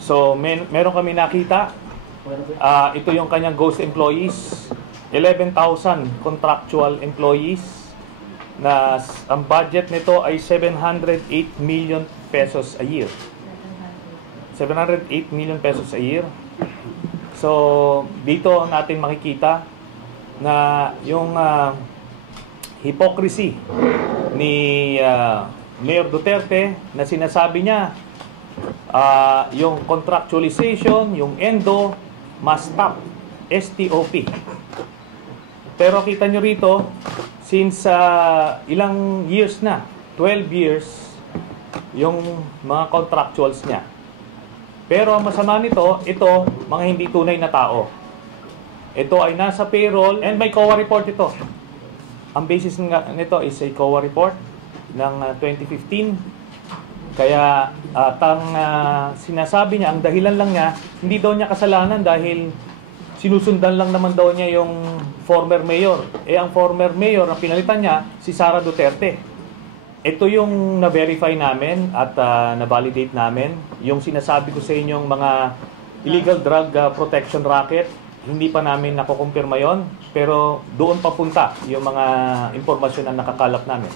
So, meron kami nakita. Ito yung kanyang ghost employees. 11,000 contractual employees na ang budget nito ay 708 million pesos a year. 708 million pesos a year. So, dito ang natin makikita na yung hypocrisy ni Mayor Duterte na sinasabi niya yung contractualization, yung ENDO must stop, STOP. Pero kita nyo rito, since ilang years na, 12 years, yung mga contractuals niya. Pero ang masama nito, ito, mga hindi tunay na tao. Ito ay nasa payroll, and may COA report ito. Ang basis nito is a COA report ng 2015. Kaya sinasabi niya, ang dahilan lang niya, hindi daw niya kasalanan dahil sinusundan lang naman daw niya yung former mayor. Ang former mayor na pinalitan niya, si Sara Duterte. Ito yung na-verify namin at na-validate namin. Yung sinasabi ko sa inyong mga illegal drug protection racket, hindi pa namin nakukumpirma yon, pero doon papunta yung mga impormasyon na nakakalap namin.